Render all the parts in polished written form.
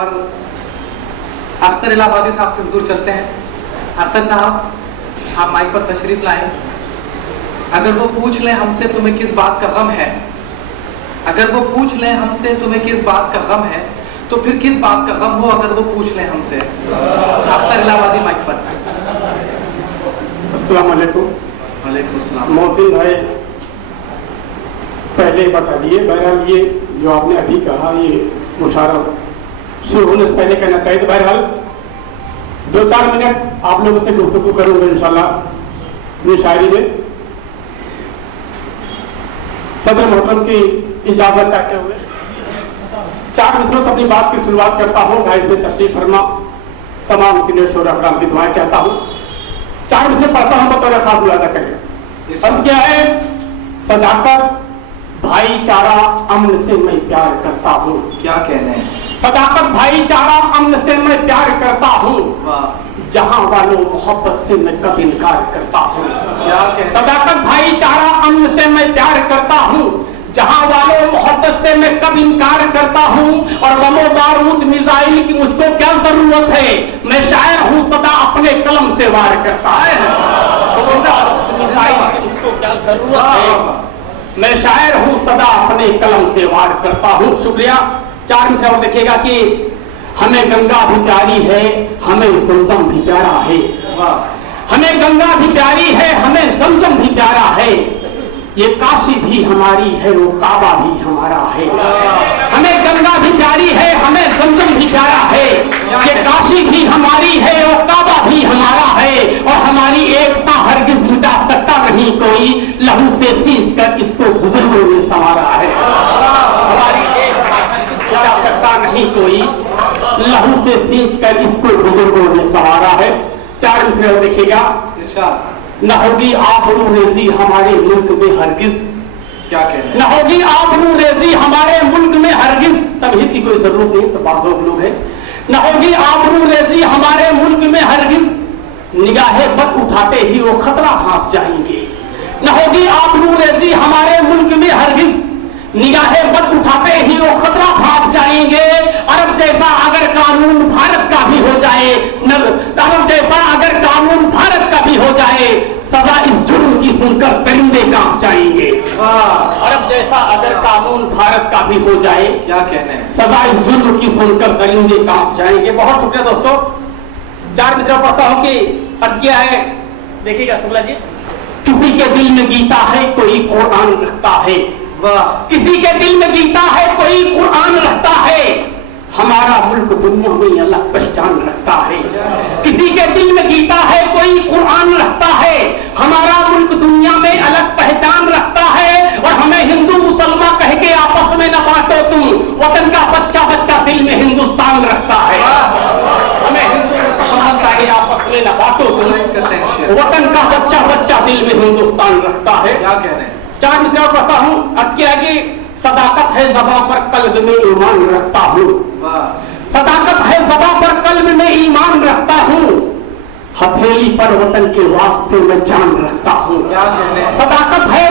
और अख्तर इलाहाबादी साहब के हुजूर चलते हैं। अख्तर साहब, आप माइक पर तशरीफ लाएं। अगर वो पूछ लें हमसे तुम्हें किस बात का गम है, अगर वो पूछ लें हमसे तुम्हें किस बात का गम है, तो फिर किस बात का गम हो अगर वो पूछ लें हमसे। अख्तर इलाहाबादी माइक पर। अस्सलाम वालेकुम। वालेकुम अस्सलाम। मोहसिन भाई पहले बता दिए, बहरहाल ये जो आपने अभी कहा ये मुशारफ शुरू होने से पहले कहना चाहिए। तो बहरहाल 2-4 मिनट आप लोगों से गुफ्तगू करूंगा इंशाल्लाह अपनी शायरी में। सदर मोहतरम की इजाजत चाहते हुए 4 मिनटों से अपनी बात की शुरुआत करता हूँ। भाई में तशरीफ फरमा तमाम सीनियर शोरा अफराद की दुआएं कहता हूँ। 4 मिनट पढ़ता हूँ, बतौर खास मुलाजा करें। अर्ज क्या है? सदाकत भाईचारा अमन से मैं प्यार करता हूँ। क्या कहने हैं? सदाकत भाईचारा अमन से मैं प्यार करता हूँ, जहाँ वालों मोहब्बत से मैं कब इनकार करता हूँ। क्या कहने? सदाकत भाईचारा अमन से मैं प्यार करता हूँ, जहाँ वालों मोहब्बत से मैं कब इनकार करता हूँ। और बमो बारूद मिसाइल की मुझको क्या जरूरत है, मैं शायर हूँ सदा अपने कलम से वार करता है। मिसाइल की मुझको क्या जरूरत है, मैं शायर हूँ सदा अपने कलम से वार करता हूँ। शुक्रिया। 4 मिनट और देखिएगा कि हमें गंगा भी प्यारी है, हमें ज़मज़म भी प्यारा है। हमें गंगा भी प्यारी है, हमें ज़मज़म भी प्यारा है। ये काशी भी हमारी है, वो काबा भी हमारा है। हमें गंगा भी प्यारी है, हमें ज़मज़म भी प्यारा है। ये काशी भी हमारी है, वो काबा भी हमारा है। और हमारी एकता हरगिज़ मिटा सकता नहीं कोई, लहू से सींच कर इसको बुजुर्गों ने संवारा है। हमारी एकता मिटा सकता नहीं कोई, लहू से सींच कर इसको बुजुर्गों ने संवारा है। 4 मिनट देखिएगा। न होगी आबरू रेजी हमारे मुल्क में हरगिज। क्या कहने? न होगी आबरू रेजी हमारे मुल्क में हरगिज। तभी की कोई जरूरत नहीं, सब बाज़ों लोग हैं। न होगी आबरू रेजी हमारे मुल्क में हरगिज, निगाहे बद उठाते ही वो खतरा भांप जाएंगे। न होगी आबरू रेजी हमारे मुल्क में हरगिज, निगाहे बद उठाते ही वो खतरा भांप जाएंगे। अरब जैसा अगर कानून भारत का भी हो जाए, अरब जैसा अगर कानून भारत का भी हो जाए, सजा इस जुर्म की सुनकर परिंदे कांप जाएंगे। अरब जैसा अगर कानून भारत का भी हो जाए, क्या कहने हैं? सजा इस जुर्म की सुनकर परिंदे कांप जाएंगे। बहुत शुक्रिया दोस्तों। 4 मिनट पढ़ता हूँ कि अर्ज किया है। देखिएगा शुक्ला जी। किसी के दिल में गीता है, कोई कुरान रखता है। किसी के दिल में गीता है, कोई कुरान रखता है। हमारा मुल्क दुनिया में अलग पहचान रखता है। किसी के दिल में गीता है, कोई कुरान रखता है। हमारा मुल्क दुनिया में अलग पहचान रखता है। और हमें हिंदू मुसलमान कह के आपस में न बांटो तुम, वतन का बच्चा बच्चा दिल में हिंदुस्तान रखता है। हमें हिंदू मुसलमान कह के आपस में न बांटो तुम, वतन का बच्चा बच्चा दिल में हिंदुस्तान रखता है। क्या कहने हैं? 4 मिनट और पढ़ता हूँ। अर्ज किया कि सदाकत है ज़बां पर कल्ब में ईमान रखता हूँ। सदाकत है ज़बां पर कल्ब में ईमान रखता हूँ, हथेली पर वतन के वास्ते में जान रखता हूँ। क्या कहने हैं? सदाकत है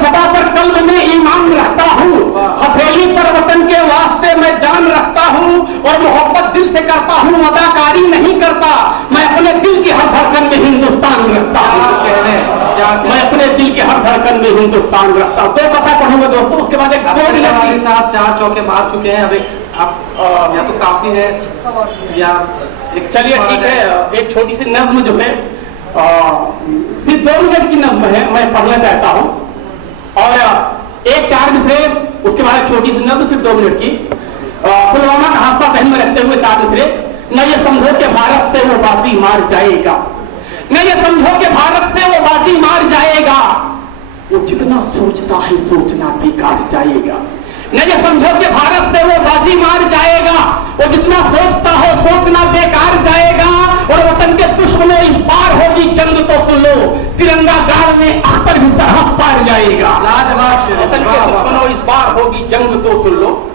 ज़बां पर कल्ब में ईमान रखता हूँ, हथेली पर वतन के वास्ते में जान रखता हूँ। और मोहब्बत दिल से करता हूँ, अदाकारी नहीं करता। मैं अपने दिल की हर धड़कन में हिंदुस्तान रखता हूँ। मैं अपने दिल के हर धड़कन में हिंदुस्तान रखता हूँ। 2 कथा पढ़ूंगा दोस्तों, उसके बाद एक 2 मिनट। साहब 4 चौके मार चुके हैं। अब एक आप या तो काफी है या एक। चलिए ठीक है। एक छोटी सी नज्म जो है सिर्फ 2 मिनट की नज्म है, मैं पढ़ना चाहता हूँ। और एक 4 मिनट, उसके बाद छोटी सी नज्म सिर्फ 2 मिनट की। पुलवामा का हादसा ध्यान में रखते हुए 4 मिनट। न ये समझो कि भारत से वो बाजी मार जाएगा, न ये समझो कि भारत से वो बाजी मार जाएगा। वो जितना सोचता है सोचना बेकार जाएगा। न ये समझो कि भारत से वो बाजी मार जाएगा, वो जितना सोचता है सोचना बेकार जाएगा। और वतन के दुश्मनों इस बार होगी जंग तो सुन लो, तिरंगा गाड़ में अख्तर भी सरहद पार जाएगा। लाजवाब। वतन के दुश्मनों इस बार होगी जंग